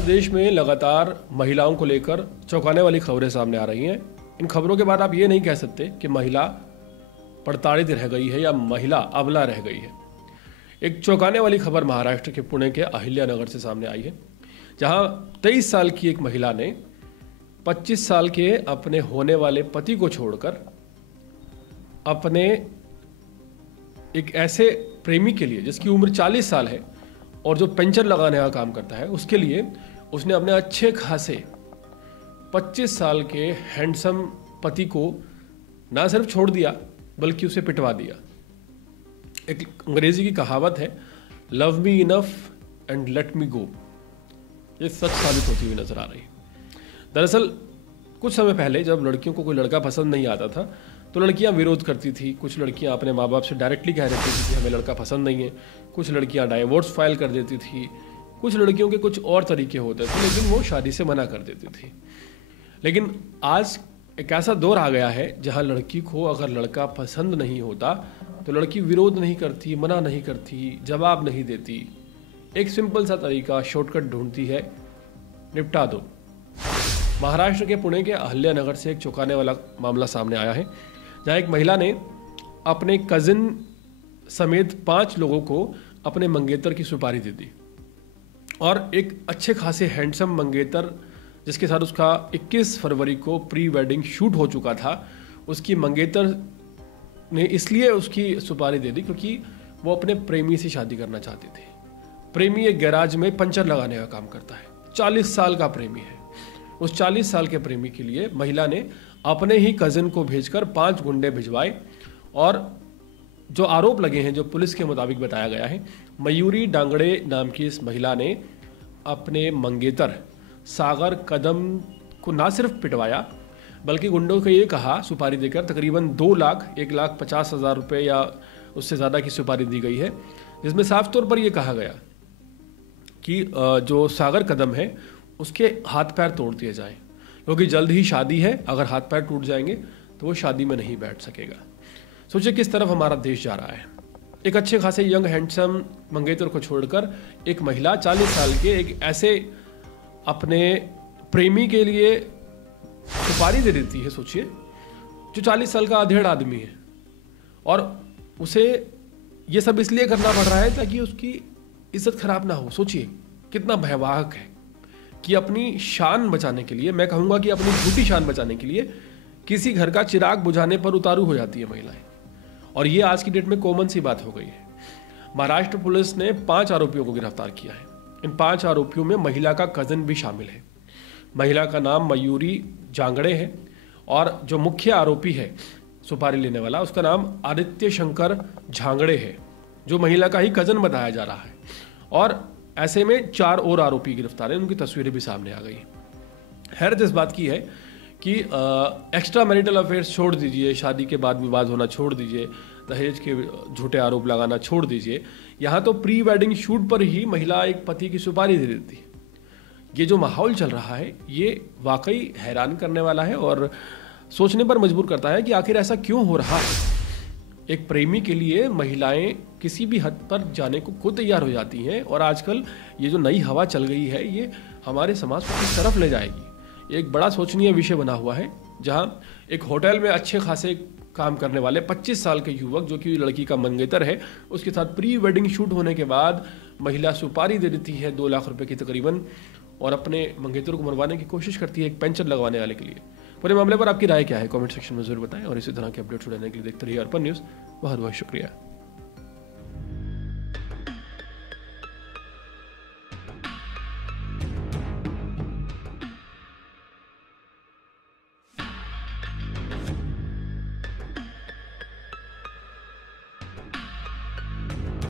हमारे देश में लगातार महिलाओं को लेकर चौंकाने वाली खबरें सामने आ रही हैं। इन खबरों के बाद आप ये नहीं कह सकते कि महिला प्रताड़ित रह गई है या महिला अबला रह गई है। एक चौंकाने वाली खबर महाराष्ट्र के पुणे के अहिल्यानगर से सामने आई है, जहां 23 साल की एक महिला ने 25 साल के अपने होने वाले पति को छोड़कर अपने एक ऐसे प्रेमी के लिए जिसकी उम्र 40 साल है और जो पेंशन लगाने का काम करता है, उसके लिए उसने अपने अच्छे खासे 25 साल के हैंडसम पति को ना सिर्फ छोड़ दिया बल्कि उसे पिटवा दिया। एक अंग्रेजी की कहावत है, love me enough and let me go. ये सच साबित होती हुई नजर आ रही है। दरअसल कुछ समय पहले जब लड़कियों को कोई लड़का पसंद नहीं आता था तो लड़कियां विरोध करती थी। कुछ लड़कियां अपने माँ बाप से डायरेक्टली कह देती थी कि हमें लड़का पसंद नहीं है। कुछ लड़कियां डाइवोर्स फाइल कर देती थी। कुछ लड़कियों के कुछ और तरीके होते थे, लेकिन वो शादी से मना कर देती थी। लेकिन आज एक ऐसा दौर आ गया है जहां लड़की को अगर लड़का पसंद नहीं होता तो लड़की विरोध नहीं करती, मना नहीं करती, जवाब नहीं देती। एक सिंपल सा तरीका, शॉर्टकट ढूंढती है, निपटा दो। महाराष्ट्र के पुणे के अहिल्यानगर से एक चौंकाने वाला मामला सामने आया है, जहां एक महिला ने अपने कजिन समेत 5 लोगों को अपने मंगेतर की सुपारी दे दी और एक अच्छे खासे हैंडसम मंगेतर जिसके साथ उसका 21 फरवरी को प्री वेडिंग शूट हो चुका था, उसकी मंगेतर ने इसलिए उसकी सुपारी दे दी क्योंकि वो अपने प्रेमी से शादी करना चाहती थी। प्रेमी एक गैराज में पंचर लगाने का काम करता है, 40 साल का प्रेमी है। उस 40 साल के प्रेमी के लिए महिला ने अपने ही कजिन को भेजकर 5 गुंडे भिजवाए और जो आरोप लगे हैं, जो पुलिस के मुताबिक बताया गया है, मयूरी डांगड़े नाम की इस महिला ने अपने मंगेतर सागर कदम को ना सिर्फ पिटवाया बल्कि गुंडों को ये कहा, सुपारी देकर तकरीबन 2,01,50,000 रुपये या उससे ज़्यादा की सुपारी दी गई है, जिसमें साफ तौर पर यह कहा गया कि जो सागर कदम है उसके हाथ पैर तोड़ दिए जाएं, क्योंकि जल्द ही शादी है। अगर हाथ पैर टूट जाएंगे तो वो शादी में नहीं बैठ सकेगा। सोचिए किस तरफ हमारा देश जा रहा है। एक अच्छे खासे यंग हैंडसम मंगेतर को छोड़कर एक महिला 40 साल के एक ऐसे अपने प्रेमी के लिए सुपारी दे देती है। सोचिए, जो 40 साल का अधेड़ आदमी है और उसे ये सब इसलिए करना पड़ रहा है ताकि उसकी इज्जत खराब ना हो। सोचिए कितना भयावह है कि अपनी शान बचाने के लिए, मैं कहूंगा कि अपनी झूठी शान बचाने के लिए, किसी घर का चिराग बुझाने पर उतारू हो जाती है महिलाएं। और ये आज की डेट में कॉमन सी बात हो गई है। महाराष्ट्र पुलिस ने 5 आरोपियों को गिरफ्तार किया है। इन 5 आरोपियों में महिला का कजिन भी शामिल है। महिला का नाम मयूरी जांगड़े है और जो मुख्य आरोपी है सुपारी लेने वाला, उसका नाम आदित्य शंकर झांगड़े है, जो महिला का ही कजन बताया जा रहा है। और ऐसे में 4 और आरोपी गिरफ्तार हैं, उनकी तस्वीरें भी सामने आ गई। हैरत इस बात की है कि एक्स्ट्रा मैरिटल अफेयर्स छोड़ दीजिए, शादी के बाद विवाद होना छोड़ दीजिए, दहेज के झूठे आरोप लगाना छोड़ दीजिए, यहाँ तो प्री वेडिंग शूट पर ही महिला एक पति की सुपारी दे देती है। ये जो माहौल चल रहा है ये वाकई हैरान करने वाला है और सोचने पर मजबूर करता है कि आखिर ऐसा क्यों हो रहा है। एक प्रेमी के लिए महिलाएं किसी भी हद पर जाने को खुद तैयार हो जाती हैं और आजकल ये जो नई हवा चल गई है ये हमारे समाज को किस तरफ ले जाएगी, एक बड़ा सोचनीय विषय बना हुआ है। जहां एक होटल में अच्छे खासे काम करने वाले 25 साल के युवक, जो कि लड़की का मंगेतर है, उसके साथ प्री वेडिंग शूट होने के बाद महिला सुपारी दे देती है 2 लाख रुपए की तकरीबन और अपने मंगेतर को मरवाने की कोशिश करती है एक पेंशन लगवाने वाले के लिए। पूरे मामले पर आपकी राय क्या है, कमेंट सेक्शन में जरूर बताएं और इसी तरह के अपडेट्स लेने के लिए देखते रहिए अर्पण न्यूज़। बहुत बहुत शुक्रिया।